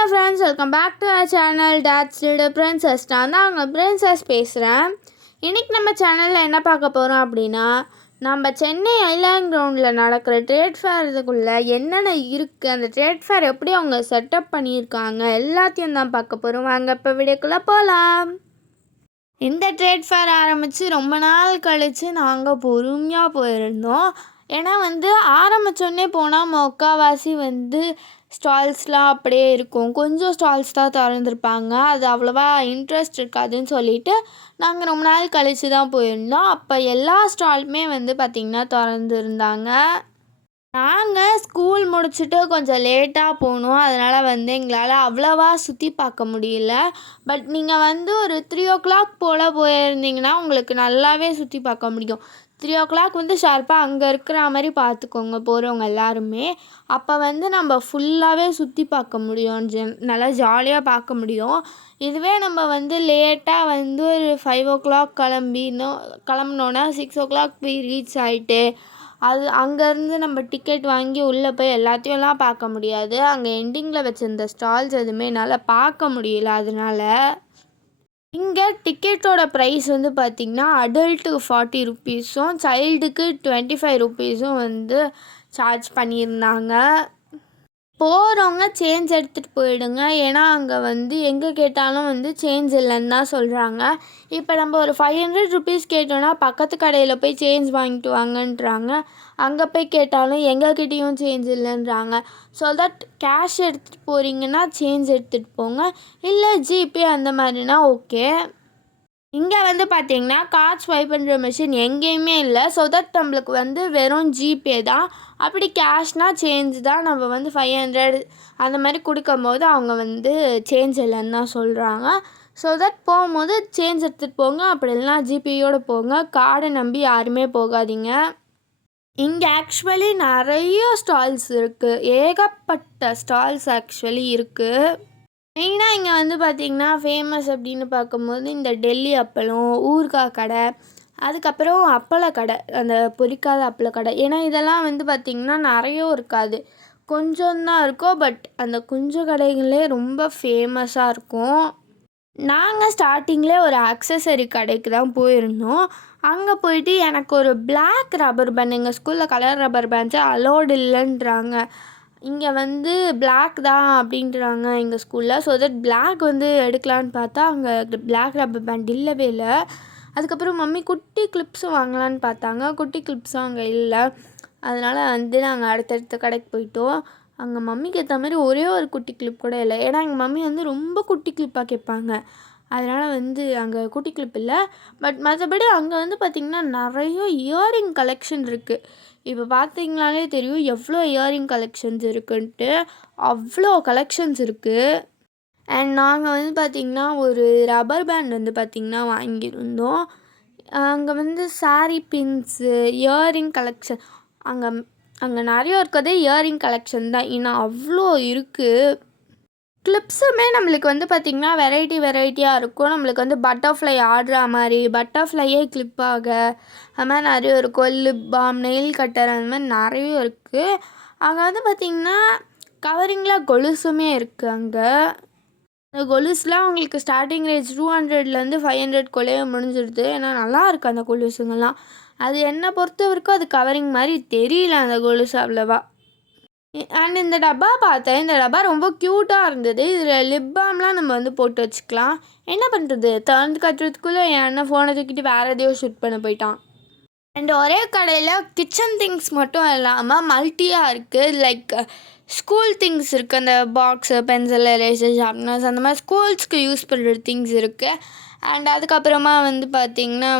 Hello friends, welcome back to our channel Dots Little Princess. நான் தான் அவங்க princess பேசுகிறேன். இன்றைக்கி நம்ம சேனலில் என்ன பார்க்க போகிறோம் அப்படின்னா, நம்ம சென்னை ஐலாண்ட் கிரவுண்டில் நடக்கிற ட்ரேட் ஃபேருக்குள்ளே என்னென்ன இருக்குது, அந்த ட்ரேட் ஃபேர் எப்படி அவங்க செட்டப் பண்ணியிருக்காங்க, எல்லாத்தையும் தான் பார்க்க போகிறோம். வாங்க இப்போ வீடியோக்குள்ளே போகலாம். இந்த ட்ரேட் ஃபேர் ஆரம்பித்து ரொம்ப நாள் கழித்து நாங்கள் பொறுமையாக போயிருந்தோம். ஏன்னா ஆரம்பித்தோடனே போனால் முக்கால்வாசி ஸ்டால்ஸ்லாம் அப்படியே இருக்கும். கொஞ்சம் ஸ்டால்ஸ் தான் திறந்துருப்பாங்க. அது அவ்வளோவா இன்ட்ரெஸ்ட் இருக்காதுன்னு சொல்லிட்டு நாங்கள் ரொம்ப நாள் கழித்து தான் போயிருந்தோம். அப்போ எல்லா ஸ்டாலுமே பார்த்திங்கன்னா திறந்துருந்தாங்க. நாங்கள் ஸ்கூல் முடிச்சுட்டு கொஞ்சம் லேட்டாக போனோம். அதனால் எங்களால் அவ்வளோவா சுற்றி பார்க்க முடியல. பட் நீங்கள் ஒரு 3 o'clock போல் போயிருந்தீங்கன்னா உங்களுக்கு நல்லாவே சுற்றி பார்க்க முடியும். 3 o'clock ஷார்ப்பாக அங்கே இருக்கிற மாதிரி பார்த்துக்கோங்க போகிறவங்க எல்லாருமே. அப்போ நம்ம ஃபுல்லாகவே சுற்றி பார்க்க முடியும், நல்லா ஜாலியாக பார்க்க முடியும். இதுவே நம்ம லேட்டாக ஒரு 5 o'clock கிளம்பினோன்னா 6 o'clock போய் ரீச் ஆகிட்டு அங்கேருந்து நம்ம டிக்கெட் வாங்கி உள்ளே போய் எல்லாத்தையும்லாம் பார்க்க முடியாது. அங்கே எண்டிங்கில் வச்சுருந்த ஸ்டால்ஸ் எதுவுமே என்னால் பார்க்க முடியல. அதனால் இங்கே டிக்கெட்டோட ப்ரைஸ் பார்த்திங்கன்னா அடல்ட்டுக்கு 40 rupees-உம் சைல்டுக்கு 25 rupees-உம் சார்ஜ் பண்ணியிருந்தாங்க. போகிறவங்க சேஞ்ச் எடுத்துகிட்டு போயிடுங்க. ஏன்னா அங்கே எங்கே கேட்டாலும் சேஞ்ச் இல்லைன்னு தான் சொல்கிறாங்க. இப்போ நம்ம ஒரு 500 rupees கேட்டோன்னா பக்கத்து கடையில் போய் சேஞ்ச் வாங்கிட்டு வாங்கன்றாங்க. அங்கே போய் கேட்டாலும் எங்ககிட்டேயும் சேஞ்ச் இல்லைன்றாங்க. ஸோ தட் கேஷ் எடுத்துகிட்டு போகிறீங்கன்னா சேஞ்ச் எடுத்துகிட்டு போங்க, இல்லை ஜிபே அந்த மாதிரினா ஓகே. இங்கே பார்த்திங்கன்னா கார்ட் ஸ்வைப் பண்ணுற மிஷின் எங்கேயுமே இல்லை. ஸோ தட் நம்மளுக்கு வெறும் ஜிபே தான். அப்படி கேஷ்னால் சேஞ்ச் தான். நம்ம 500 அந்த மாதிரி கொடுக்கும்போது அவங்க சேஞ்ச் இல்லைன்னு தான் சொல்கிறாங்க. ஸோ தட் போகும்போது சேஞ்ச் எடுத்துகிட்டு போங்க, அப்படி இல்லைனா ஜிபேயோடு போங்க. கார்டை நம்பி யாருமே போகாதீங்க. இங்கே ஆக்சுவலி நிறைய ஸ்டால்ஸ் இருக்குது, ஏகப்பட்ட ஸ்டால்ஸ் ஆக்சுவலி இருக்குது. மெயினாக இங்கே பார்த்திங்கன்னா ஃபேமஸ் அப்படின்னு பார்க்கும்போது இந்த டெல்லி அப்பளம், ஊறுகாய் கடை, அதுக்கப்புறம் அப்பள கடை, அந்த பொரிக்காத அப்பள கடை. ஏன்னா இதெல்லாம் பார்த்திங்கன்னா நிறைய இருக்காது, கொஞ்சம் தான் இருக்கும். பட் அந்த கொஞ்சம் கடைகளே ரொம்ப ஃபேமஸாக இருக்கும். நாங்கள் ஸ்டார்டிங்கில் ஒரு அக்சசரி கடைக்கு தான் போயிருந்தோம். அங்கே போயிட்டு எனக்கு ஒரு பிளாக் ரப்பர் பேண்ட், எங்கள் ஸ்கூலில் கலர் ரப்பர் பேண்ட்ஸு அலோடு இல்லைன்றாங்க. இங்கே பிளாக் தான் அப்படின்றாங்க எங்கள் ஸ்கூலில். ஸோ தட் பிளாக் எடுக்கலான்னு பார்த்தா அங்கே பிளாக் ரப்பர் பேண்ட் இல்லவே இல்லை. அதுக்கப்புறம் மம்மி குட்டி கிளிப்ஸும் வாங்கலான்னு பார்த்தாங்க, குட்டி கிளிப்ஸும் அங்கே இல்லை. அதனால் நாங்கள் அடுத்தடுத்த கடைக்கு போயிட்டோம். அங்கே மம்மிக்கு ஏற்ற மாதிரி ஒரே ஒரு குட்டி கிளிப் கூட இல்லை. ஏன்னா எங்கள் மம்மி ரொம்ப குட்டி கிளிப்பாக கேட்பாங்க. அதனால் அங்கே குட்டி கிளிப் இல்லை. பட் மற்றபடி அங்கே பார்த்திங்கன்னா நிறைய இயரிங் கலெக்ஷன் இருக்குது. இப்போ பார்த்திங்கனாலே தெரியும் எவ்வளோ இயரிங் கலெக்ஷன்ஸ் இருக்குன்ட்டு. அவ்வளோ கலெக்ஷன்ஸ் இருக்குது. அண்ட் நாங்கள் பார்த்திங்கன்னா ஒரு ரப்பர் பேண்ட் பார்த்திங்கன்னா வாங்கியிருந்தோம். அங்கே சாரீ பின்ஸு, இயரிங் கலெக்ஷன், அங்கே நிறைய இருக்கிறதே இயரிங் கலெக்ஷன் தான். இன்னும் அவ்வளோ இருக்குது. கிளிப்ஸுமே நம்மளுக்கு பார்த்திங்கன்னா வெரைட்டியாக இருக்கும். நம்மளுக்கு பட்டர்ஃப்ளை ஆடுற மாதிரி, பட்டர்ஃப்ளையே கிளிப்பாக அது மாதிரி நிறைய இருக்கும். லிப் பாம், நெயில் கட்டர், அந்த மாதிரி நிறைய இருக்குது. அங்கே பார்த்திங்கன்னா கவரிங்கில் கொலுசுமே இருக்குது. அங்கே அந்த கொலுசுலாம் உங்களுக்கு ஸ்டார்டிங் ரேஞ்ச் 200லேருந்து 500 முடிஞ்சிடுது. ஏன்னா நல்லா இருக்குது அந்த கொலுசுங்கள்லாம். அது என்னை பொறுத்த வரைக்கும் அது கவரிங் மாதிரி தெரியல அந்த கொலுசு அவ்வளோவா. அண்ட் இந்த டப்பா பார்த்தேன், இந்த டப்பா ரொம்ப க்யூட்டாக இருந்தது. இதில் லிப் பாம்லாம் நம்ம போட்டு வச்சுக்கலாம். என்ன பண்ணுறது, திறந்து கட்டுறதுக்குள்ளே என் அண்ணன் ஃபோனை தூக்கிட்டு வேறு எதையோ ஷூட் பண்ண போயிட்டான். அண்ட் ஒரே கடையில் கிச்சன் திங்ஸ் மட்டும் இல்லாமல் மல்ட்டியாக இருக்குது. லைக் ஸ்கூல் திங்ஸ் இருக்குது, அந்த பாக்ஸு, பென்சில், எரேசர், ஷார்ப்னர்ஸ், அந்த மாதிரி ஸ்கூல்ஸ்க்கு யூஸ் பண்ணுற திங்ஸ் இருக்குது. அண்ட் அதுக்கப்புறமா பார்த்திங்கன்னா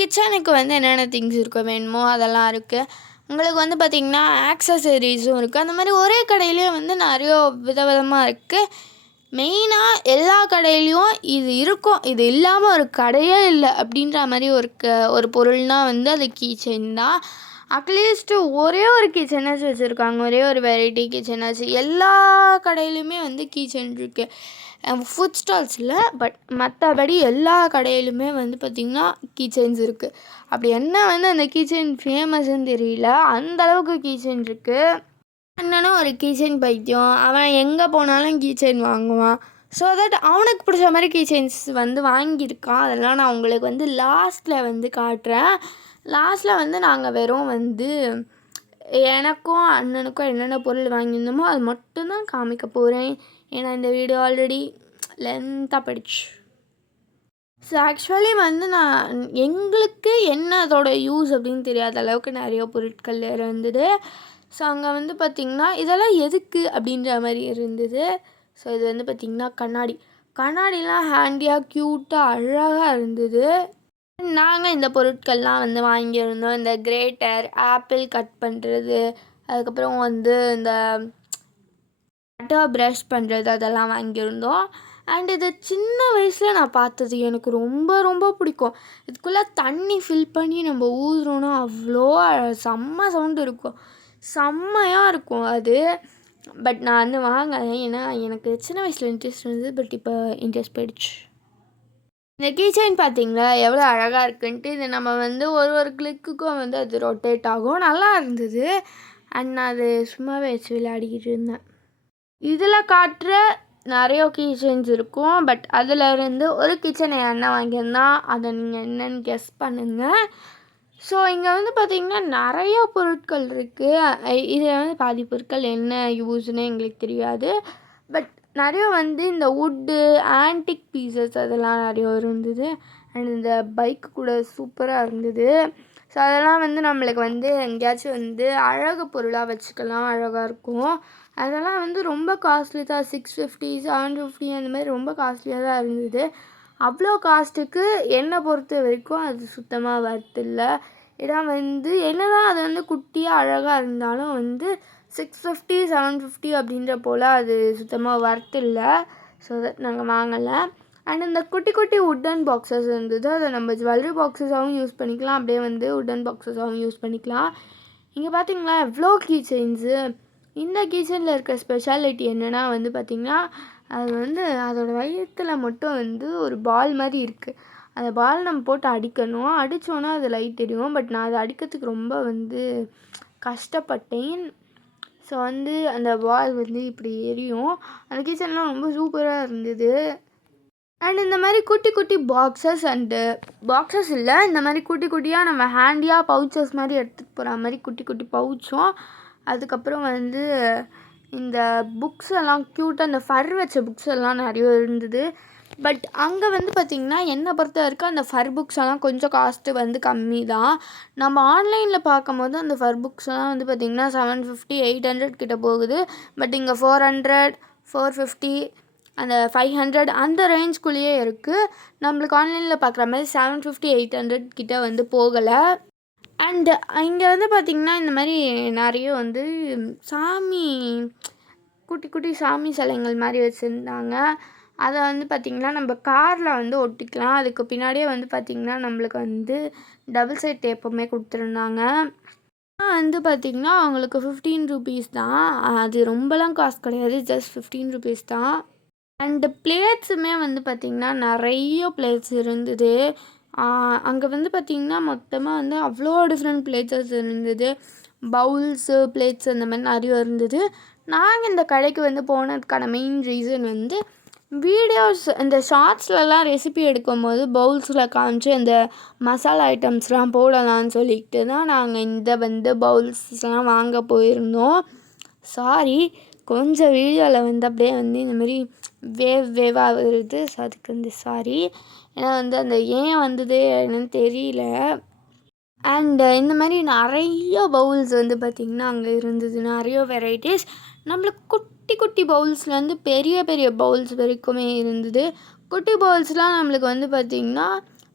கிச்சனுக்கு என்னென்ன திங்ஸ் இருக்கோ வேணுமோ அதெல்லாம் இருக்குது. உங்களுக்கு பார்த்திங்கன்னா ஆக்சசரிஸும் இருக்குது. அந்த மாதிரி ஒரே கடையிலே நிறைய விதவிதமாக இருக்குது. மெயினாக எல்லா கடையிலையும் இது இருக்கும், இது இல்லாமல் ஒரு கடையே இல்லை அப்படின்ற மாதிரி ஒரு பொருள்னால் அது கீ செயின் தான். அட்லீஸ்ட்டு ஒரே ஒரு கீ செயினாச்சும் வச்சுருக்காங்க, ஒரே ஒரு வெரைட்டி கீ செயினாச்சும். எல்லா கடையிலுமே கீ செயின் இருக்குது. ஃபுட் ஸ்டால்ஸ் இல்லை, பட் மற்றபடி எல்லா கடையிலுமே பார்த்திங்கன்னா கீ செயின்ஸ் இருக்குது. அப்படி என்ன அந்த கீ செயின் ஃபேமஸ்ன்னு தெரியல, அந்தளவுக்கு கீ செயின் இருக்குது. அண்ணனும் ஒரு கீச்செயின் பைத்தியம். அவன் எங்கே போனாலும் கீச்செயின் வாங்குவான். ஸோ தட் அவனுக்கு பிடிச்ச மாதிரி கீச்செயின்ஸ் வந்து வாங்கியிருக்கான். அதெல்லாம் நான் உங்களுக்கு வந்து லாஸ்ட்டில் வந்து காட்டுறேன். லாஸ்ட்டில் வந்து நாங்கள் வெறும் வந்து எனக்கும் அண்ணனுக்கும் என்னென்ன பொருள் வாங்கியிருந்தோமோ அது மட்டும்தான் காமிக்க போகிறேன். ஏன்னா இந்த வீடியோ ஆல்ரெடி லென்த்தாக போயிடுச்சு. ஸோ ஆக்சுவலி வந்து நான் எங்களுக்கு என்ன அதோட யூஸ் அப்படின்னு தெரியாத அளவுக்கு நிறைய பொருட்கள் இருந்தது. ஸோ அங்கே வந்து பார்த்திங்கன்னா இதெல்லாம் எதுக்கு அப்படின்ற மாதிரி இருந்தது. ஸோ இது வந்து பார்த்திங்கன்னா கண்ணாடிலாம் ஹேண்டியாக க்யூட்டாக அழகாக இருந்தது. நாங்கள் இந்த பொருட்கள்லாம் வந்து வாங்கியிருந்தோம். இந்த கிரேட்டர், ஆப்பிள் கட் பண்ணுறது, அதுக்கப்புறம் வந்து இந்த பட்டர் ப்ரஷ் பண்ணுறது அதெல்லாம் வாங்கியிருந்தோம். அண்ட் இது சின்ன வயசில் நான் பார்த்தது எனக்கு ரொம்ப ரொம்ப பிடிக்கும். இதுக்குள்ளே தண்ணி ஃபில் பண்ணி நம்ம ஊதுறோன்னா அவ்வளோ செம்ம சவுண்டு இருக்கும், செம்மையாக இருக்கும் அது. பட் நான் வந்து வாங்கலை, ஏன்னா எனக்கு சின்ன வயசில் இன்ட்ரெஸ்ட் இருந்தது. பட் இப்போ இன்ட்ரெஸ்ட் போயிடுச்சு. இந்த கீச்செயின் பார்த்தீங்களா எவ்வளோ அழகாக இருக்குன்ட்டு. இது நம்ம வந்து ஒரு கிளிக்குக்கும் வந்து அது ரொட்டேட் ஆகும். நல்லா இருந்தது. அண்ட் நான் அது சும்மாவே வச்சு விளையாடிக்கிட்டு இருந்தேன். இதில் காட்டுற நிறைய கீச்செயின்ஸ் இருக்கும். பட் அதில் இருந்து ஒரு கிச்சனை என்ன வாங்கியிருந்தால் அதை நீங்கள் என்னென்னு கெஸ் பண்ணுங்கள். ஸோ இங்கே வந்து பார்த்திங்கன்னா நிறைய பொருட்கள் இருக்குது. இதில் வந்து பாதி பொருட்கள் என்ன யூஸ்ன்னு எங்களுக்கு தெரியாது. பட் நிறைய வந்து இந்த வுட்டு ஆன்டிக் பீசஸ் அதெல்லாம் நிறைய இருந்தது. அண்ட் இந்த பைக்கு கூட சூப்பராக இருந்தது. ஸோ அதெல்லாம் வந்து நம்மளுக்கு வந்து எங்கேயாச்சும் வந்து அழகு பொருளாக வச்சுக்கலாம், அழகாக இருக்கும். அதெல்லாம் வந்து ரொம்ப காஸ்ட்லி தான். 650 750 அந்த மாதிரி ரொம்ப காஸ்ட்லியாக தான் இருந்தது. அவ்வளோ காஸ்ட்டுக்கு என்னை பொறுத்த வரைக்கும் அது சுத்தமாக வர்த் இல்லை. ஏன்னா வந்து என்னதான் அது வந்து குட்டியாக அழகாக இருந்தாலும் வந்து 650 750 அப்படின்ற போல் அது சுத்தமாக வர்த் இல்லை. ஸோ தட் நாங்கள் வாங்கலை. அண்ட் இந்த குட்டி குட்டி உட்டன் பாக்ஸஸ் இருந்தது. அதை நம்ம ஜுவல்லரி பாக்ஸஸாகவும் யூஸ் பண்ணிக்கலாம், அப்படியே வந்து உட்டன் பாக்ஸஸாகவும் யூஸ் பண்ணிக்கலாம். இங்கே பார்த்தீங்களா எவ்வளோ கீச்செயின்ஸு. இந்த கீச்செயினில் இருக்க ஸ்பெஷாலிட்டி என்னென்னா வந்து பார்த்திங்கன்னா, அது வந்து அதோடய வயிற்றில் மட்டும் வந்து ஒரு பால் மாதிரி இருக்குது. அந்த பால் நம்ம போட்டு அடிக்கணும். அடித்தோன்னா அது லைட் எரியும். பட் நான் அதை அடிக்கிறதுக்கு ரொம்ப வந்து கஷ்டப்பட்டேன். ஸோ வந்து அந்த பால் வந்து இப்படி எரியும். அந்த கீச்செயின்லாம் ரொம்ப சூப்பராக இருந்தது. அண்ட் இந்த மாதிரி குட்டி குட்டி பாக்ஸஸ் இல்லை, இந்த மாதிரி குட்டி குட்டியாக நம்ம ஹேண்டியாக பவுச்சஸ் மாதிரி எடுத்துகிட்டு போகிற மாதிரி குட்டி குட்டி பவுச்சும், அதுக்கப்புறம் வந்து இந்த புக்ஸ் எல்லாம் க்யூட்டாக இந்த ஃபர் வச்ச புக்ஸ் எல்லாம் நிறைய இருந்தது. பட் அங்கே வந்து பார்த்திங்கன்னா என்னை பொறுத்த வரைக்கும் அந்த ஃபர் புக்ஸ் எல்லாம் கொஞ்சம் காஸ்ட்டு வந்து கம்மி தான். நம்ம ஆன்லைனில் பார்க்கும்போது அந்த ஃபர் புக்ஸ் எல்லாம் வந்து பார்த்திங்கன்னா 750 800 கிட்ட போகுது. பட் இங்கே 400 450 அந்த 500 அந்த ரேஞ்ச்குள்ளேயே இருக்குது. நம்மளுக்கு ஆன்லைனில் பார்க்குற மாதிரி 750 800 கிட்ட வந்து போகலை. அண்டு இங்கே வந்து பார்த்திங்கன்னா இந்த மாதிரி நிறைய வந்து சாமி குட்டி குட்டி சாமி சிலைங்கள் மாதிரி வச்சுருந்தாங்க. அதை வந்து பார்த்திங்கன்னா நம்ம காரில் வந்து ஒட்டிக்கலாம். அதுக்கு பின்னாடியே வந்து பார்த்திங்கன்னா நம்மளுக்கு வந்து டபுள் சைட் டேப்புமே கொடுத்துருந்தாங்க. வந்து பார்த்திங்கன்னா அவங்களுக்கு 15 ருபீஸ் தான். அது ரொம்பலாம் காஸ்ட் கிடையாது, ஜஸ்ட் 15 ருபீஸ் தான். அண்டு பிளேட்ஸுமே வந்து பார்த்திங்கன்னா நிறைய பிளேட்ஸ் இருந்தது. அங்கே வந்து பார்த்திங்கன்னா மொத்தமாக வந்து அவ்வளோ டிஃப்ரெண்ட் பிளேட்ஸஸ் இருந்தது. பவுல்ஸு, பிளேட்ஸ் அந்த மாதிரி நிறைய இருந்தது. நாங்கள் இந்த கடைக்கு வந்து போனதுக்கான மெயின் ரீசன் வந்து வீடியோஸ் இந்த ஷார்ட்ஸ்லலாம் ரெசிபி எடுக்கும்போது பவுல்ஸில் காமிச்சு அந்த மசாலா ஐட்டம்ஸ்லாம் போடலான்னு சொல்லிட்டு தான் நாங்கள் இந்த வந்து பவுல்ஸ்லாம் வாங்க போயிருந்தோம். சாரி, கொஞ்சம் வீடியோவில் வந்து அப்படியே வந்து இந்தமாரி வேவாக வருது. ஸோ அதுக்கு வந்து சாரி. ஏன்னா வந்து அந்த ஏன் வந்தது என்னன்னு தெரியல. அண்டு இந்த மாதிரி நிறைய பவுல்ஸ் வந்து பார்த்திங்கன்னா அங்கே இருந்தது. நிறைய வெரைட்டிஸ். நம்மளுக்கு குட்டி குட்டி பவுல்ஸ்லேருந்து பெரிய பெரிய பவுல்ஸ் வரைக்குமே இருந்தது. குட்டி பவுல்ஸ்லாம் நம்மளுக்கு வந்து பார்த்திங்கன்னா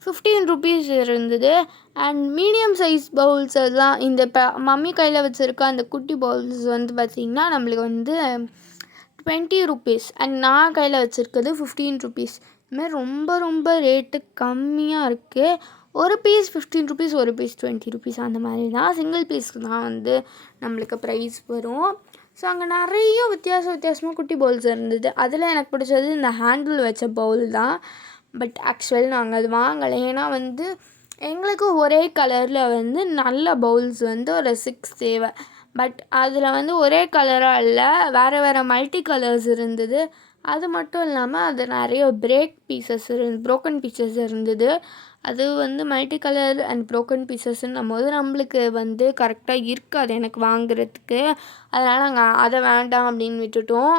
15 ருபீஸ் இருந்தது. அண்ட் மீடியம் சைஸ் பவுல்ஸ் எல்லாம் இந்த மம்மி கையில் வச்சுருக்க அந்த குட்டி பவுல்ஸ் வந்து பார்த்திங்கன்னா நம்மளுக்கு வந்து 20 ருபீஸ். அண்ட் நான் கையில் வச்சுருக்கிறது 15 ருபீஸ். இதுமாதிரி ரொம்ப ரொம்ப ரேட்டு கம்மியாக இருக்குது. ஒரு பீஸ் 15 ருபீஸ், ஒரு பீஸ் 20 ருபீஸ் அந்த மாதிரி தான். சிங்கிள் பீஸ்க்கு தான் வந்து நம்மளுக்கு ப்ரைஸ் வரும். ஸோ அங்கே நிறைய வித்தியாசமாக குட்டி பவுல்ஸ் இருந்தது. அதில் எனக்கு பிடிச்சது இந்த ஹேண்டில் வச்ச பவுல் தான். பட் ஆக்சுவலி நாங்கள் அது வாங்கலை. ஏன்னா வந்து எங்களுக்கு ஒரே கலரில் வந்து நல்ல பவுல்ஸ் வந்து ஒரு 6 தேவை. பட் அதில் வந்து ஒரே கலராக இல்லை, வேறு மல்டி கலர்ஸ் இருந்தது. அது மட்டும் இல்லாமல் அது நிறைய ப்ரோக்கன் பீசஸ் இருந்தது. அது வந்து மல்டி கலர் அண்ட் ப்ரோக்கன் பீசஸ்ன்னும் போது நம்மளுக்கு வந்து கரெக்டாக இருக்காது எனக்கு வாங்குறதுக்கு. அதனால் நாங்கள் அதை வேண்டாம் அப்படின்னு விட்டுட்டோம்.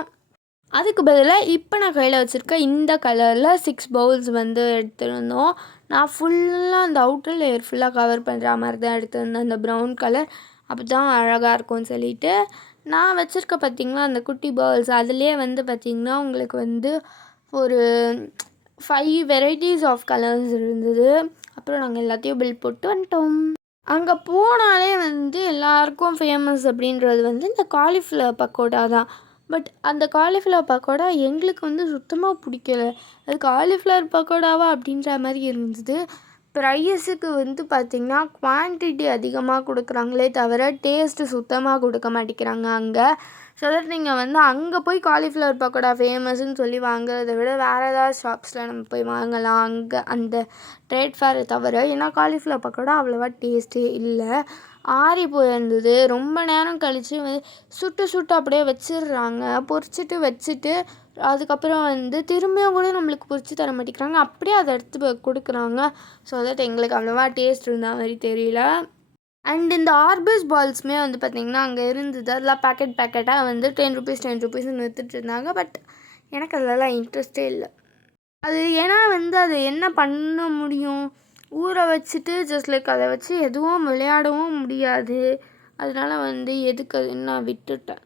அதுக்கு பதிலாக இப்போ நான் கையில் வச்சுருக்க இந்த கலரில் 6 பவுல்ஸ் வந்து எடுத்துருந்தோம். நான் ஃபுல்லாக அந்த அவுட்டர் லேயர் ஃபுல்லாக கவர் பண்ணுற மாதிரி தான் எடுத்திருந்தேன், அந்த ப்ரௌன் கலர். அப்போ தான் அழகாக இருக்கும்னு சொல்லிட்டு நான் வச்சுருக்க பார்த்திங்கன்னா அந்த குட்டி பவுல்ஸ். அதுலேயே வந்து பார்த்திங்கன்னா உங்களுக்கு வந்து ஒரு 5 வெரைட்டிஸ் ஆஃப் கலர்ஸ் இருந்தது. அப்புறம் நாங்கள் எல்லாத்தையும் பில் போட்டு வந்துட்டோம். அங்கே போனாலே வந்து எல்லாருக்கும் ஃபேமஸ் அப்படின்றது வந்து இந்த காலிஃப்ளவர் பக்கோடா தான். பட் அந்த காலிஃப்ளவர் பக்கோடா எங்களுக்கு வந்து சுத்தமாக பிடிக்கல. அது காலிஃப்ளவர் பக்கோடாவா அப்படின்ற மாதிரி இருந்தது. ப்ரைஸுக்கு வந்து பார்த்திங்கன்னா குவான்டிட்டி அதிகமாக கொடுக்குறாங்களே தவிர டேஸ்ட்டு சுத்தமாக கொடுக்க மாட்டேங்கிறாங்க அங்கே. ஸோ தட் நீங்கள் வந்து அங்கே போய் காலிஃப்ளவர் பக்கோடா ஃபேமஸ்ன்னு சொல்லி வாங்குறத விட வேறு ஏதாவது ஷாப்ஸில் நம்ம போய் வாங்கலாம் அங்கே அந்த ட்ரேட் ஃபேரை தவிர. ஏன்னா காலிஃப்ளவர் பக்கோடா அவ்வளோவா டேஸ்ட்டே இல்லை, ஆறி போயிருந்தது. ரொம்ப நேரம் கழித்து வந்து சுட்டு அப்படியே வச்சிடுறாங்க, பொரிச்சிட்டு வச்சுட்டு அதுக்கப்புறம் வந்து திரும்பியும் கூட நம்மளுக்கு பொரிச்சு தர மாட்டேங்கிறாங்க, அப்படியே அதை எடுத்து கொடுக்குறாங்க. ஸோ தட் எங்களுக்கு அவ்வளோவா டேஸ்ட் இருந்த மாதிரி தெரியல. அண்ட் இந்த ஆர்பிஸ் பால்ஸுமே வந்து பார்த்திங்கன்னா அங்கே இருந்தது. அதெல்லாம் பேக்கெட்டாக வந்து 10 ரூபீஸ்ன்னு விற்றுட்டு இருந்தாங்க. பட் எனக்கு அதெல்லாம் இன்ட்ரெஸ்டே இல்லை. அது ஏன்னா வந்து அது என்ன பண்ண முடியும், ஊற வச்சுட்டு ஜஸ்ட் லைக் அதை வச்சு எதுவும் விளையாடவும் முடியாது. அதனால வந்து எதுக்கு அதுன்னு நான் விட்டுட்டேன்.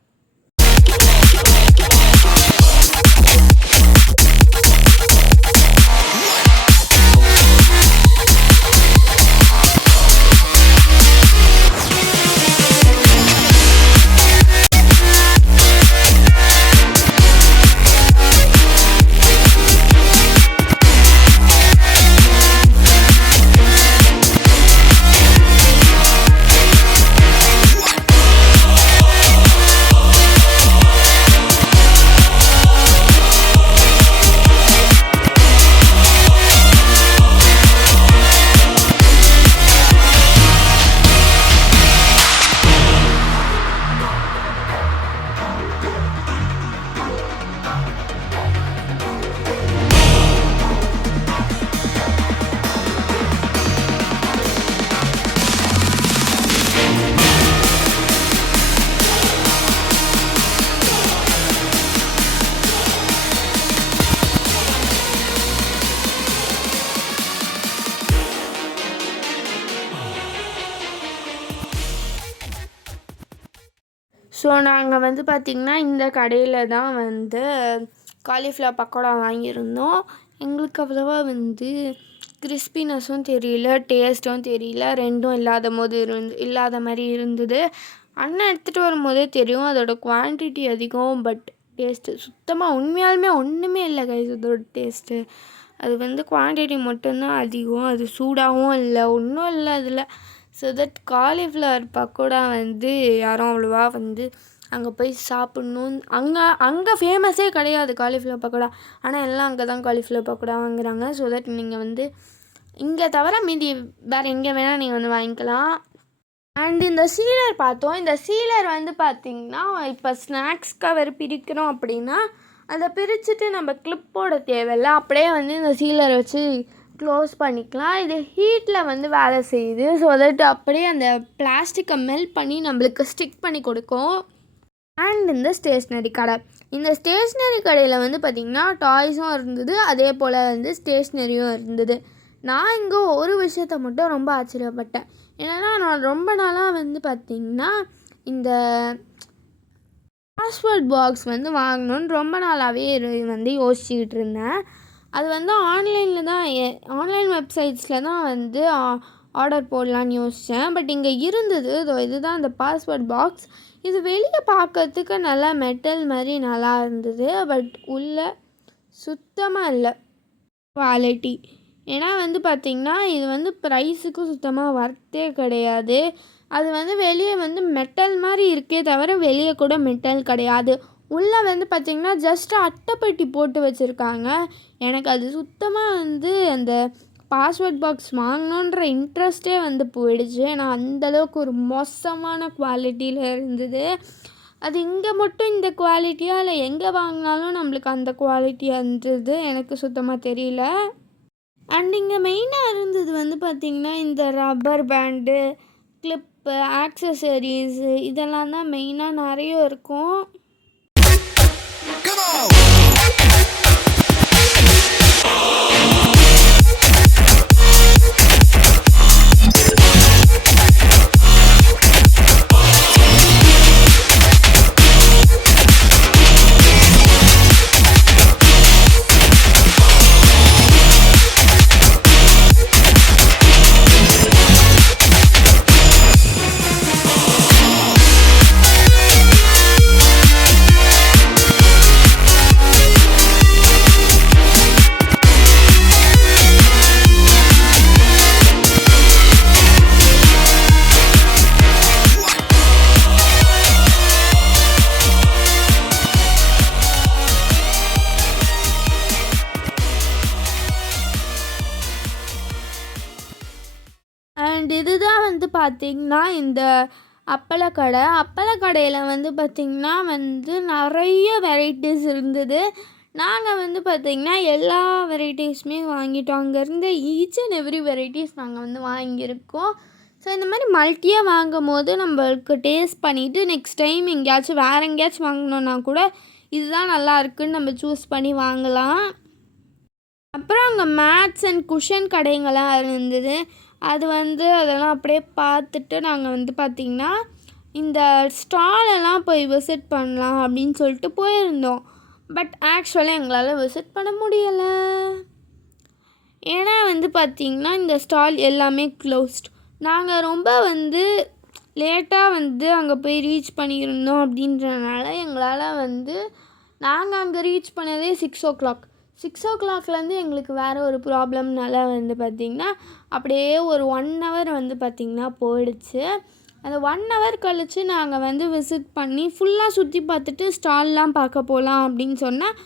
ஸோ நாங்கள் வந்து பார்த்திங்கன்னா இந்த கடையில் தான் வந்து காலிஃப்ளவர் பக்கோடா வாங்கியிருந்தோம். எங்களுக்கு அவ்வளோவா வந்து கிறிஸ்பினஸும் தெரியல, டேஸ்ட்டும் தெரியல, ரெண்டும் இல்லாத மாதிரி இருந்தது. அண்ணன் எடுத்துகிட்டு வரும்போதே தெரியும் அதோடய குவான்டிட்டி அதிகம், பட் டேஸ்ட்டு சுத்தமாக உண்மையாலுமே ஒன்றுமே இல்லை கைஸ். அதோட டேஸ்ட்டு அது வந்து குவான்டிட்டி மட்டும்தான் அதிகம், அது சூடாகவும் இல்லை, ஒன்றும் இல்லை அதில். ஸோ தட் காலிஃப்ளவர் பக்கோடா வந்து யாரும் அவ்வளோவா வந்து அங்கே போய் சாப்பிட்ணும், அங்கே ஃபேமஸே கிடையாது காலிஃப்ளவர் பக்கோடா. ஆனால் எல்லாம் அங்கே தான் காலிஃப்ளவர் பக்கோடா வாங்குறாங்க. ஸோ தட் நீங்கள் வந்து இங்கே தவிர மீதி வேறு எங்கே வேணால் நீங்கள் வந்து வாங்கிக்கலாம். அண்ட் இந்த சீலர் பார்த்தோம். இந்த சீலர் வந்து பார்த்திங்கன்னா இப்போ ஸ்நாக்ஸ் கவர் பிரிக்கிறோம் அப்படின்னா அதை பிரிச்சுட்டு நம்ம கிளிப் போட தேவையில்லை, அப்படியே வந்து இந்த சீலரை வச்சு க்ளோஸ் பண்ணிக்கலாம். இது ஹீட்டில் வந்து வேலை செய்யுது. ஸோ தட் அப்படியே அந்த பிளாஸ்டிக்கை மெல்ட் பண்ணி நம்மளுக்கு ஸ்டிக் பண்ணி கொடுக்கும். அண்ட் இந்த ஸ்டேஷ்னரி கடையில் வந்து பார்த்திங்கன்னா டாய்ஸும் இருந்தது, அதே போல் வந்து ஸ்டேஷ்னரியும் இருந்தது. நான் இங்கே ஒரு விஷயத்த மட்டும் ரொம்ப ஆச்சரியப்பட்டேன். ஏன்னா நான் ரொம்ப நாளாக வந்து பார்த்திங்கன்னா இந்த பாஸ்வேர்ட் பாக்ஸ் வந்து வாங்கணுன்னு ரொம்ப நாளாகவே வந்து யோசிச்சுக்கிட்டு இருந்தேன். அது வந்து ஆன்லைன் வெப்சைட்ஸில் தான் வந்து ஆர்டர் போடலான்னு யோசித்தேன். பட் இங்கே இருந்தது. இதுதான் அந்த பாஸ்வேர்ட் பாக்ஸ். இது வெளியே பார்க்கறதுக்கு நல்லா மெட்டல் மாதிரி நல்லா இருந்தது, பட் உள்ளே சுத்தமாக இல்லை குவாலிட்டி. ஏன்னா வந்து பார்த்திங்கன்னா இது வந்து ப்ரைஸுக்கு சுத்தமாக வர்த்தே கிடையாது. அது வந்து வெளியே வந்து மெட்டல் மாதிரி இருக்கே தவிர வெளியே கூட மெட்டல் கிடையாது. உள்ளே வந்து பார்த்திங்கன்னா ஜஸ்ட்டு அட்டைப்பெட்டி போட்டு வச்சுருக்காங்க. எனக்கு அது சுத்தமாக வந்து அந்த பாஸ்வேர்ட் பாக்ஸ் வாங்கணுன்ற இன்ட்ரெஸ்ட்டே வந்து போயிடுச்சு. ஏன்னா அந்தளவுக்கு ஒரு மோசமான குவாலிட்டியில் இருந்தது. அது இங்கே மட்டும் இந்த குவாலிட்டியாக இல்லை எங்கே வாங்கினாலும் நம்மளுக்கு அந்த குவாலிட்டியாக இருந்தது. எனக்கு சுத்தமாக தெரியல. அண்ட் இங்கே மெயினாக இருந்தது வந்து பார்த்திங்கன்னா இந்த ரப்பர் பேண்டு, கிளிப்பு, ஆக்சசரிஸு இதெல்லாம் தான் மெயினாக நிறைய இருக்கும். அண்ட் இதுதான் வந்து பார்த்திங்கன்னா இந்த அப்பளக்கடையில் வந்து பார்த்திங்கன்னா வந்து நிறைய வெரைட்டிஸ் இருந்தது. நாங்கள் வந்து பார்த்திங்கன்னா எல்லா வெரைட்டிஸுமே வாங்கிட்டோம். அங்கேருந்து ஈச் அண்ட் எவ்ரி வெரைட்டிஸ் நாங்கள் வந்து வாங்கியிருக்கோம். ஸோ இந்த மாதிரி மல்ட்டியாக வாங்கும் போது நம்மளுக்கு டேஸ்ட் பண்ணிவிட்டு நெக்ஸ்ட் டைம் எங்கேயாச்சும் வேறு எங்கேயாச்சும் வாங்கினோன்னா கூட இதுதான் நல்லா இருக்குதுன்னு நம்ம சூஸ் பண்ணி வாங்கலாம். அப்புறம் அங்கே மேட்ஸ் அண்ட் குஷன் கடைங்களாம் இருந்தது. அது வந்து அதெல்லாம் அப்படியே பார்த்துட்டு நாங்கள் வந்து பார்த்திங்கன்னா இந்த ஸ்டாலெல்லாம் போய் விசிட் பண்ணலாம் அப்படின்னு சொல்லிட்டு போயிருந்தோம். பட் ஆக்சுவலாக எங்களால் விசிட் பண்ண முடியலை. ஏன்னா வந்து பார்த்திங்கன்னா இந்த ஸ்டால் எல்லாமே க்ளோஸ்ட். நாங்கள் ரொம்ப வந்து லேட்டாக வந்து அங்கே போய் ரீச் பண்ணியிருந்தோம் அப்படின்றனால எங்களால் வந்து நாங்கள் அங்கே ரீச் பண்ணதே 6 o'clock எங்களுக்கு வேறு ஒரு ப்ராப்ளம்னால வந்து பார்த்திங்கன்னா அப்படியே ஒரு 1 hour வந்து பார்த்திங்கன்னா போயிடுச்சு. அந்த 1 hour கழித்து நாங்கள் வந்து விசிட் பண்ணி ஃபுல்லாக சுற்றி பார்த்துட்டு ஸ்டால்லாம் பார்க்க போகலாம் அப்படின்னு சொன்னால்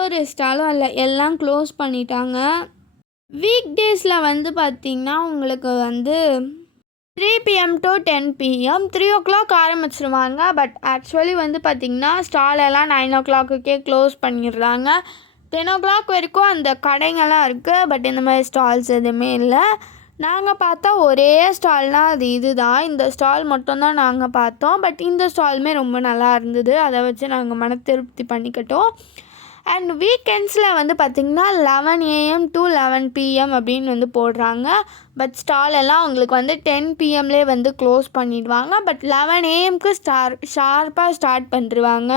ஒரு ஸ்டாலும் இல்லை, எல்லாம் க்ளோஸ் பண்ணிட்டாங்க. வீக் டேஸில் வந்து பார்த்திங்கன்னா உங்களுக்கு வந்து 3 PM to 10 PM 3 o'clock ஆரம்பிச்சிருவாங்க. பட் ஆக்சுவலி வந்து பார்த்திங்கன்னா ஸ்டாலெல்லாம் 9 o'clockே க்ளோஸ் பண்ணிடுறாங்க. 10 o'clock வரைக்கும் அந்த கடைங்கள்லாம் இருக்குது. பட் இந்த மாதிரி ஸ்டால்ஸ் எதுவுமே இல்லை. நாங்கள் பார்த்தா ஒரே ஸ்டால்னால் அது இது தான். இந்த ஸ்டால் மட்டும்தான் நாங்கள் பார்த்தோம். பட் இந்த ஸ்டாலுமே ரொம்ப நல்லா இருந்தது. அதை வச்சு நாங்கள் மன திருப்தி பண்ணிக்கிட்டோம். அண்ட் வீக்கெண்ட்ஸில் வந்து பார்த்திங்கன்னா 11 AM to 11 PM அப்படின்னு வந்து போடுறாங்க. பட் ஸ்டாலெல்லாம் உங்களுக்கு வந்து 10 PMலே வந்து க்ளோஸ் பண்ணிடுவாங்க. பட் 11 AMக்கு ஷார்ப்பாக ஸ்டார்ட் பண்ணிடுவாங்க.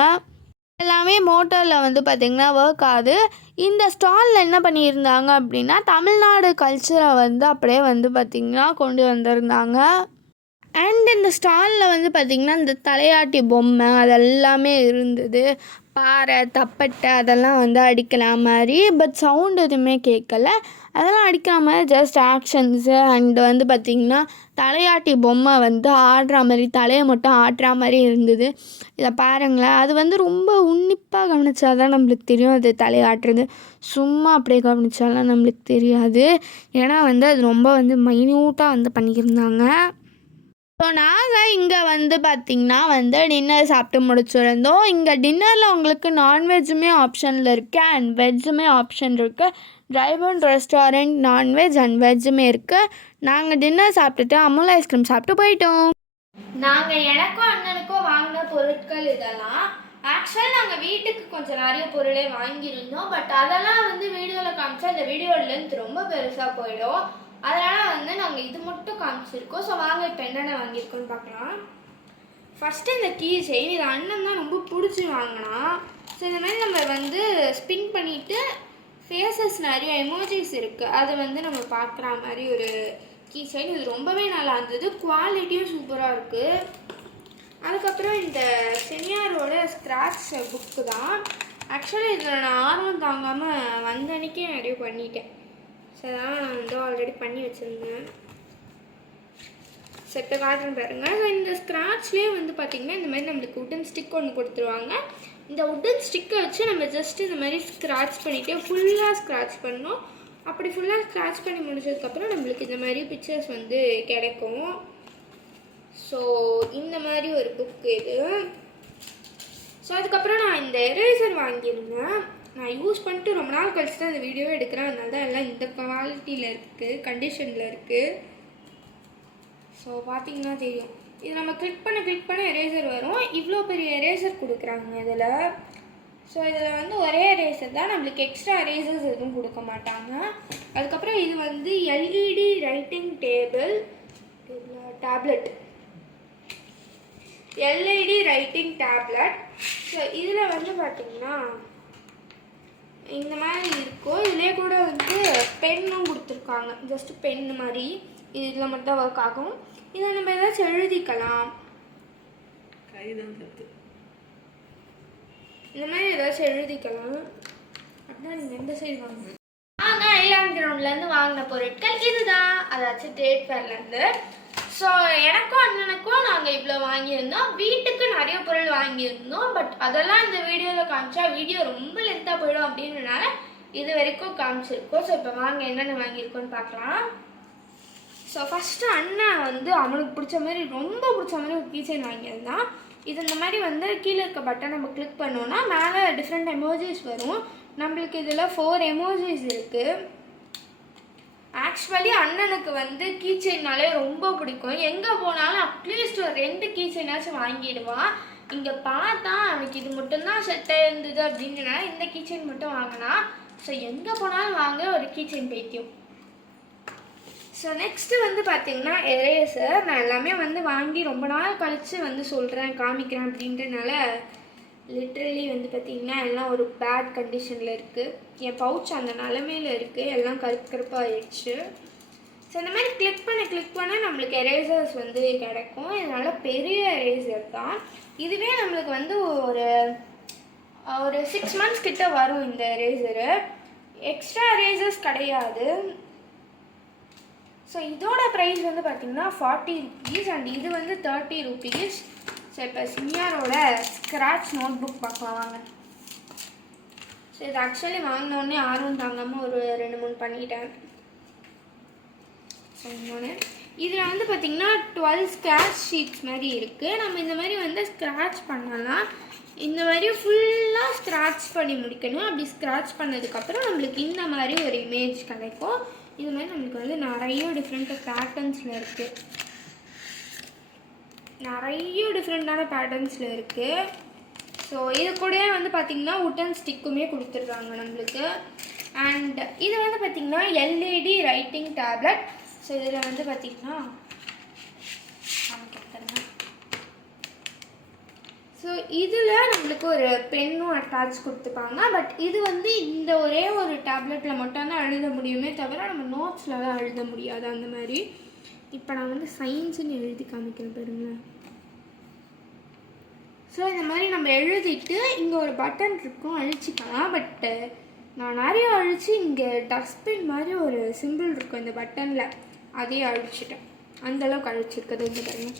எல்லாமே மோட்டரில் வந்து பார்த்திங்கன்னா ஒர்க் ஆகுது. இந்த ஸ்டாலில் என்ன பண்ணியிருந்தாங்க அப்படின்னா தமிழ்நாடு கல்ச்சரை வந்து அப்படியே வந்து பார்த்திங்கன்னா கொண்டு வந்திருந்தாங்க. அண்ட் இந்த ஸ்டாலில் வந்து பார்த்திங்கன்னா இந்த தலையாட்டி பொம்மை அதெல்லாமே இருந்தது. பாறை, தப்பட்டை அதெல்லாம் வந்து அடிக்கிற மாதிரி. பட் சவுண்ட் எதுவுமே கேட்கல. அதெல்லாம் அடிக்கிற மாதிரி ஜஸ்ட் ஆக்ஷன்ஸு. அண்ட் வந்து பார்த்திங்கன்னா தலையாட்டி பொம்மை வந்து ஆடுற மாதிரி, தலையை மட்டும் ஆட்டுற மாதிரி இருந்தது. இதை பாருங்களேன். அது வந்து ரொம்ப உன்னிப்பாக கவனித்தா தான் நம்மளுக்கு தெரியும் அது தலையாட்டுறது. சும்மா அப்படியே கவனித்தாலாம் நம்மளுக்கு தெரியாது. ஏன்னா வந்து அது ரொம்ப வந்து மைன்யூட்டாக வந்து பண்ணியிருந்தாங்க. ஸோ நாங்கள் இங்கே வந்து பார்த்திங்கன்னா வந்து டின்னர் சாப்பிட்டு முடிச்சிருந்தோம். இங்கே டின்னரில் உங்களுக்கு நான்வெஜ்ஜுமே ஆப்ஷனில் இருக்குது அண்ட் வெஜ்ஜுமே ஆப்ஷன் இருக்குது. டிரைவன் ரெஸ்டாரண்ட் நான்வெஜ் அண்ட் வெஜ்ஜுமே இருக்குது. நாங்கள் டின்னர் சாப்பிட்டுட்டு அமுல் ஐஸ்கிரீம் சாப்பிட்டு போயிட்டோம். நாங்கள் எனக்கும் அண்ணனுக்கும் வாங்கின பொருட்கள் இதெல்லாம். ஆக்சுவலாக நாங்கள் வீட்டுக்கு கொஞ்சம் நிறைய பொருளே வாங்கியிருந்தோம். பட் அதெல்லாம் வந்து வீடியோவில் காமிச்சா அந்த வீடியோவில் லென்த் ரொம்ப பெருசாக போயிடும். அதனால் வந்து நாங்கள் இது மட்டும் காமிச்சிருக்கோம். ஸோ வாங்க இப்போ என்னென்ன வாங்கியிருக்கோன்னு பார்க்கலாம். ஃபஸ்ட்டு இந்த கீ செயின். இது அண்ணன் தான் ரொம்ப பிடிச்சி வாங்கினா. ஸோ இந்த மாதிரி நம்ம வந்து ஸ்பின் பண்ணிவிட்டு ஃபேஸஸ் நிறைய எமோஜிஸ் இருக்குது அதை வந்து நம்ம பார்க்குற மாதிரி ஒரு கீ செயின். இது ரொம்பவே நல்லா இருந்தது. குவாலிட்டியும் சூப்பராக இருக்குது. அதுக்கப்புறம் இந்த செனியாரோட ஸ்க்ராட்ச் புக்கு தான். ஆக்சுவலி இதில் நான் ஆர்வம் தாங்காமல் வந்த அன்றைக்கே நிறைய பண்ணிட்டேன். ஸோ அதனால் நான் வந்து ஆல்ரெடி பண்ணி வச்சுருந்தேன். செட்டை காட்டுறேன் பாருங்கள். ஸோ இந்த ஸ்க்ராட்ச்லேயே வந்து பார்த்திங்கன்னா இந்த மாதிரி நம்மளுக்கு உட்டன் ஸ்டிக் ஒன்று கொடுத்துருவாங்க. இந்த உட்டன் ஸ்டிக்கை வச்சு நம்ம ஜஸ்ட் இந்த மாதிரி ஸ்க்ராட்ச் பண்ணிவிட்டு ஃபுல்லாக ஸ்க்ராட்ச் பண்ணணும். அப்படி ஃபுல்லாக ஸ்க்ராட்ச் பண்ணி முடிச்சதுக்கப்புறம் நம்மளுக்கு இந்த மாதிரி பிக்சர்ஸ் வந்து கிடைக்கும். ஸோ இந்த மாதிரி ஒரு புக் இது. ஸோ அதுக்கப்புறம் நான் இந்த எரேசர் வாங்கியிருந்தேன். நான் யூஸ் பண்ணிட்டு ரொம்ப நாள் கழிச்சு தான் இந்த வீடியோவே எடுக்கிறேன். அதனால தான் எல்லாம் இந்த குவாலிட்டியில் இருக்குது, கண்டிஷனில் இருக்குது. ஸோ பார்த்தீங்கன்னா தெரியும். இது நம்ம கிளிக் பண்ண எரேசர் வரும். இவ்வளோ பெரிய எரேசர் கொடுக்குறாங்க இதில். ஸோ இதில் வந்து ஒரே எரேசர் தான், நம்மளுக்கு எக்ஸ்ட்ரா எரேசர்ஸ் எதுவும் கொடுக்க மாட்டாங்க. அதுக்கப்புறம் இது வந்து LED writing tablet LED writing tablet. So இதில் வந்து பார்த்திங்கன்னா இந்த மாதிரி இருக்கும். இதிலே கூட வந்து பென்னும் கொடுத்துருக்காங்க, ஜஸ்ட்டு பென்னு மாதிரி. இதில் மட்டும் ஒர்க் ஆகும். இதை நம்ம ஏதாச்சும் எழுதிக்கலாம், இந்த மாதிரி ஏதாச்சும் எழுதிக்கலாம். அப்படின்னா நீங்கள் எந்த சைடு வாங்கணும்? நாங்கள் ஐலாண்ட் கிரவுண்ட்லேருந்து வாங்கின பொருட்கள் இதுதான், அதாச்சும் ட்ரேட் ஃபேர்லேருந்து. ஸோ எனக்கும் அண்ணனுக்கும் நாங்கள் இவ்வளோ வாங்கியிருந்தோம். வீட்டுக்கு நிறைய பொருள் வாங்கியிருந்தோம். பட் அதெல்லாம் இந்த வீடியோவில் காமிச்சா வீடியோ ரொம்ப லென்த்தாக போயிடும் அப்படின்றனால இது வரைக்கும் காமிச்சிருக்கோம். ஸோ இப்போ வாங்க என்னென்ன வாங்கியிருக்கோன்னு பார்க்கலாம். ஸோ ஃபஸ்ட்டு அண்ணன் வந்து அவனுக்கு பிடிச்ச மாதிரி, ரொம்ப பிடிச்ச மாதிரி ஒரு கீச்சைன் வாங்கியிருந்தான். இது இந்த மாதிரி வந்து கீழே இருக்க பட்டன் நம்ம கிளிக் பண்ணோன்னா மேலே டிஃப்ரெண்ட் எமோஜிஸ் வரும். நம்மளுக்கு இதில் 4 எமோஜிஸ் இருக்குது. ஆக்சுவலி அண்ணனுக்கு வந்து கீச்சைன்னாலே ரொம்ப பிடிக்கும். எங்கே போனாலும் அட்லீஸ்ட் ஒரு 2 கீச்சைனாச்சும் வாங்கிடுவான். இங்கே பார்த்தா அவனுக்கு இது மட்டும்தான் செட்டாக இருந்தது அப்படின்றனால இந்த கீச்சைன் மட்டும் வாங்கினா. ஸோ எங்கே போனாலும் வாங்க ஒரு கீச்சைன் பைத்தியம். ஸோ நெக்ஸ்ட்டு வந்து பார்த்திங்கன்னா எரேசர். நான் எல்லாமே வந்து வாங்கி ரொம்ப நாள் கழித்து வந்து சொல்கிறேன், காமிக்கிறேன் அப்படின்றனால லிட்ரலி வந்து பார்த்திங்கன்னா எல்லாம் ஒரு பேட் கண்டிஷனில் இருக்குது. என் பவுச் அந்த நிலமையில் இருக்குது, எல்லாம் கருப்பாக ஆயிடுச்சு. ஸோ இந்த மாதிரி கிளிக் பண்ண நம்மளுக்கு எரேசர்ஸ் வந்து கிடைக்கும். இதனால் பெரிய எரேசர் தான். இதுவே நம்மளுக்கு வந்து ஒரு 6 months கிட்ட வரும் இந்த எரேசரு. எக்ஸ்ட்ரா எரேசர்ஸ் கிடையாது. ஸோ இதோட ப்ரைஸ் வந்து பார்த்திங்கன்னா 40 rupees அண்ட் இது வந்து 30 rupees. ஸோ இப்போ சிமியாரோட ஸ்க்ராட்ச் நோட் புக் பார்க்கலாம் வாங்க. ஸோ இது ஆக்சுவலி வாங்கினோடனே ஆர்வம் தாங்காமல் ஒரு 2-3 பண்ணிட்டேன். ஸோ இன்னொன்று இதில் வந்து பார்த்திங்கன்னா 12 ஸ்க்ராட்ச் ஷீட்ஸ் மாதிரி இருக்குது. நம்ம இந்த மாதிரி வந்து ஸ்க்ராட்ச் பண்ணலாம். இந்த மாதிரி ஃபுல்லாக ஸ்க்ராட்ச் பண்ணி முடிக்கணும். அப்படி ஸ்க்ராட்ச் பண்ணதுக்கப்புறம் நம்மளுக்கு இந்த மாதிரி ஒரு இமேஜ் கிடைக்கும். இது மாதிரி நம்மளுக்கு வந்து நிறைய டிஃப்ரெண்ட் பேட்டர்ன்ஸில் இருக்குது, நிறைய டிஃப்ரெண்ட்டான பேட்டர்ன்ஸில் இருக்குது. ஸோ இது கூடயே வந்து பார்த்திங்கன்னா உட்டன் ஸ்டிக்குமே கொடுத்துட்றாங்க நம்மளுக்கு. அண்ட் இது வந்து பார்த்திங்கன்னா எல்இடி ரைட்டிங் டேப்லெட். ஸோ இதில் வந்து பார்த்திங்கன்னா ஸோ இதில் நம்மளுக்கு ஒரு பென்னும் அட்டாச் கொடுத்துப்பாங்க. பட் இது வந்து இந்த ஒரே ஒரு டேப்லெட்டில் மட்டும்தான் எழுத முடியுமே தவிர நம்ம நோட்ஸ்லலாம் எழுத முடியாது அந்த மாதிரி. இப்போ நான் வந்து சயின்ஸுன்னு எழுதி காமிக்கிறேன் பாருங்களேன். ஸோ இந்த மாதிரி நம்ம எழுதிட்டு இங்கே ஒரு பட்டன் இருக்கும், அழிச்சிக்கலாம். பட்டு நான் நிறைய அழித்து இங்கே டஸ்ட்பின் மாதிரி ஒரு சிம்பிள் இருக்கும் இந்த பட்டனில், அதையே அழிச்சிட்டேன். அந்தளவுக்கு அழிச்சிருக்குது. இந்த பாருங்க,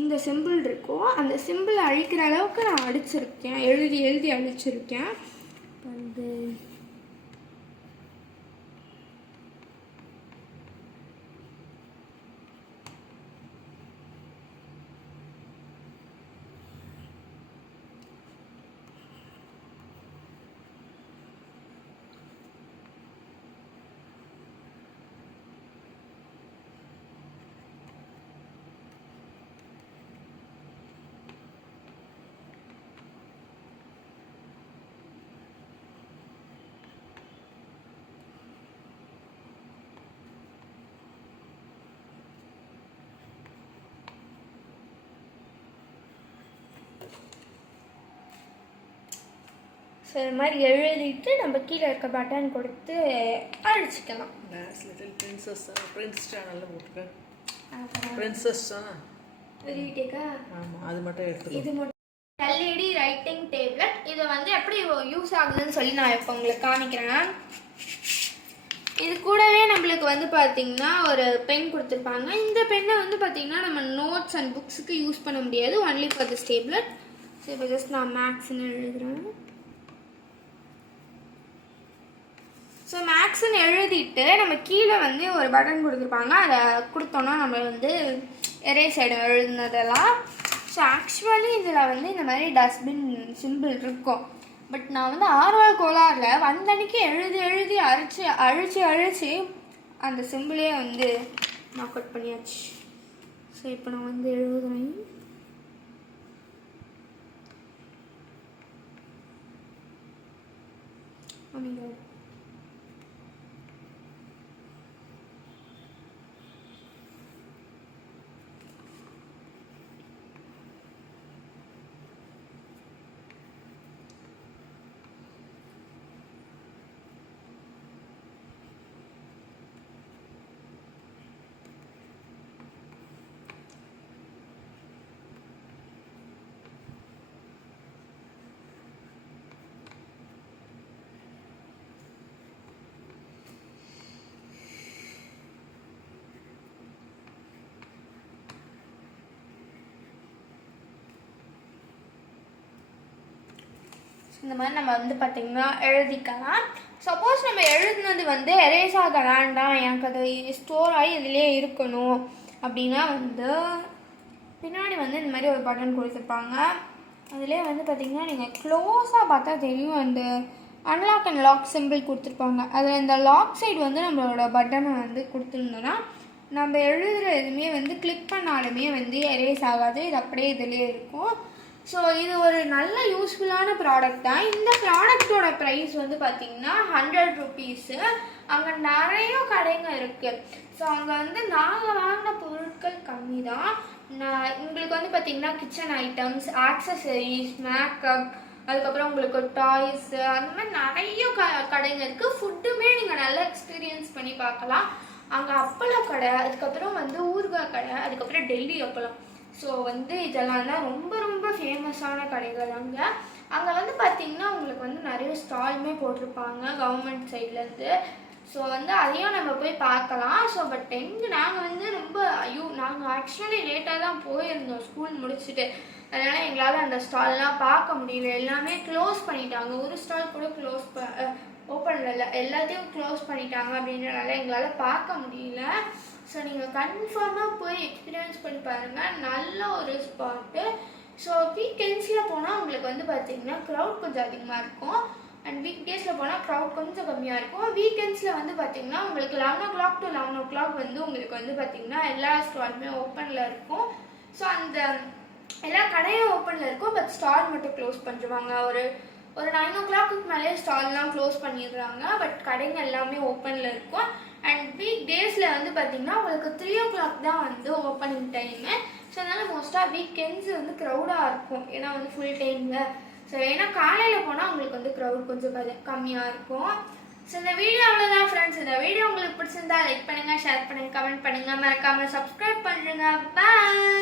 இந்த சிம்பிள் இருக்கும், அந்த சிம்பிள் அழிக்கிற அளவுக்கு நான் அழிச்சிருக்கேன், எழுதி அழிச்சிருக்கேன். வந்து ஸோ இது மாதிரி எழுதிட்டு நம்ம கீழே இருக்க பட்டன் கொடுத்து அழிச்சிக்கலாம். பிரின்சஸ் சேனலில் போட்டுக்க பிரின்சஸ் ரீடேக்கா. ஆமாம், அது மட்டும் எடுத்து. இது மட்டும் எல்இடி ரைட்டிங் டேப்லெட். இதை வந்து எப்படி யூஸ் ஆகுதுன்னு சொல்லி நான் இப்போ உங்களுக்கு காமிக்கிறேன். இது கூடவே நம்மளுக்கு வந்து பார்த்திங்கன்னா ஒரு பென் கொடுத்துருப்பாங்க. இந்த பென்னை வந்து பார்த்திங்கன்னா நம்ம நோட்ஸ் அண்ட் புக்ஸுக்கு யூஸ் பண்ண முடியாது, only for this tablet. So இப்போ ஜஸ்ட் நான் மேக்ஸ்ன்னு எழுதுகிறேன். ஸோ மேக்ஸ்ன்னு எழுதிட்டு நம்ம கீழே வந்து ஒரு பட்டன் கொடுத்துருப்பாங்க, அதை கொடுத்தோன்னா நம்ம வந்து எரேஸ் ஆகிடும் எழுதுனதெல்லாம். ஸோ ஆக்சுவலி இதில் வந்து இந்த மாதிரி டஸ்ட்பின் சிம்பிள் இருக்கும். பட் நான் வந்து ஆர்வல் கோளாறில் வந்தன்னைக்கு எழுதி அழிச்சு அந்த சிம்பிளே வந்து நாக் அவுட் பண்ணியாச்சு. ஸோ இப்போ நான் வந்து எழுதுறேன். இந்த மாதிரி நம்ம வந்து பார்த்திங்கன்னா எழுதிக்கலாம். சப்போஸ் நம்ம எழுதுனது வந்து எரேஸ் ஆக வேண்டாம், எனக்கு அது ஸ்டோர் ஆகி இதிலே இருக்கணும் அப்படின்னா வந்து பின்னாடி வந்து இந்த மாதிரி ஒரு பட்டன் கொடுத்துருப்பாங்க. அதிலே வந்து பார்த்திங்கன்னா நீங்கள் க்ளோஸாக பார்த்தா தெரியும், அந்த அன்லாக் அண்ட் லாக் சிம்பிள் கொடுத்துருப்பாங்க. அதில் இந்த லாக் சைடு வந்து நம்மளோட பட்டனை வந்து கொடுத்துருந்தோன்னா நம்ம எழுதுகிற எதுவுமே வந்து கிளிக் பண்ணாலுமே வந்து எரேஸ் ஆகாது, இது அப்படியே இதிலே இருக்கும். ஸோ இது ஒரு நல்ல யூஸ்ஃபுல்லான ப்ராடக்ட் தான். இந்த ப்ராடக்டோட ப்ரைஸ் வந்து பார்த்திங்கன்னா 100 ருபீஸு. அங்கே நிறைய கடைங்க இருக்குது. ஸோ அங்கே வந்து நாங்கள் வாங்கின பொருட்கள் கம்மி தான். உங்களுக்கு வந்து பார்த்திங்கன்னா கிச்சன் ஐட்டம்ஸ், ஆக்சசரிஸ், மேக்கப், அதுக்கப்புறம் உங்களுக்கு டாய்ஸு, அந்த மாதிரி நிறைய கடைங்க இருக்குது. ஃபுட்டுமே நீங்கள் நல்லா எக்ஸ்பீரியன்ஸ் பண்ணி பார்க்கலாம். அங்கே அப்பளம் கடை, அதுக்கப்புறம் வந்து ஊறுகாய் கடை, அதுக்கப்புறம் டெல்லி அப்பளம். ஸோ வந்து இதெல்லாம் தான் ரொம்ப ரொம்ப ஃபேமஸான கடைகள். அங்கே வந்து பார்த்திங்கன்னா உங்களுக்கு வந்து நிறைய ஸ்டாலுமே போட்டிருப்பாங்க கவர்மெண்ட் சைட்லேருந்து. ஸோ வந்து அதையும் நம்ம போய் பார்க்கலாம். ஸோ பட் நாங்கள் வந்து ரொம்ப நாங்கள் ஆக்சுவலி லேட்டாக தான் போயிருந்தோம் ஸ்கூல் முடிச்சுட்டு. அதனால் எங்களால் அந்த ஸ்டால்லாம் பார்க்க முடியல, எல்லாமே க்ளோஸ் பண்ணிட்டாங்க. ஒரு ஸ்டால் கூட ஓப்பனில் இல்லை, எல்லாத்தையும் க்ளோஸ் பண்ணிட்டாங்க. அப்படின்றனால எங்களால் பார்க்க முடியல. ஸோ நீங்கள் கன்ஃபார்மாக போய் எக்ஸ்பீரியன்ஸ் பண்ணி பாருங்கள், நல்ல ஒரு ஸ்பாட்டு. ஸோ வீக்கெண்ட்ஸில் போனால் உங்களுக்கு வந்து பார்த்திங்கன்னா க்ரௌட் கொஞ்சம் அதிகமாக இருக்கும், அண்ட் வீக் டேஸில் போனால் க்ரௌட் கொஞ்சம் கம்மியாக இருக்கும். வீக்கெண்ட்ஸில் வந்து பார்த்திங்கன்னா உங்களுக்கு 11 o'clock to 11 o'clock வந்து உங்களுக்கு வந்து பார்த்திங்கன்னா எல்லா ஸ்டாலுமே ஓப்பனில் இருக்கும். ஸோ அந்த எல்லா கடையும் ஓப்பனில் இருக்கும், பட் ஸ்டால் மட்டும் க்ளோஸ் பண்ணிடுவாங்க. ஒரு 9 o'clock மேலே ஸ்டால்லாம் க்ளோஸ் பண்ணிடுறாங்க, பட் கடைங்க எல்லாமே ஓப்பனில் இருக்கும். அண்ட் வீக் டேஸில் வந்து பார்த்திங்கன்னா உங்களுக்கு 3 o'clock தான் வந்து ஓப்பனிங் டைமு. ஸோ அதனால் மோஸ்ட்டாக வீக்கெண்ட்ஸ் வந்து க்ரௌடாக இருக்கும், ஏன்னா வந்து ஃபுல் டைமில். ஸோ ஏன்னா காலையில் போனால் உங்களுக்கு வந்து க்ரௌட் கொஞ்சம் கம்மியாக இருக்கும். ஸோ இந்த வீடியோ அவ்வளோதான் ஃப்ரெண்ட்ஸ். இந்த வீடியோ உங்களுக்கு பிடிச்சிருந்தா லைக் பண்ணுங்கள், ஷேர் பண்ணுங்கள், கமெண்ட் பண்ணுங்கள், மறக்காமல் சப்ஸ்கிரைப் பண்ணுங்கள். பாய்.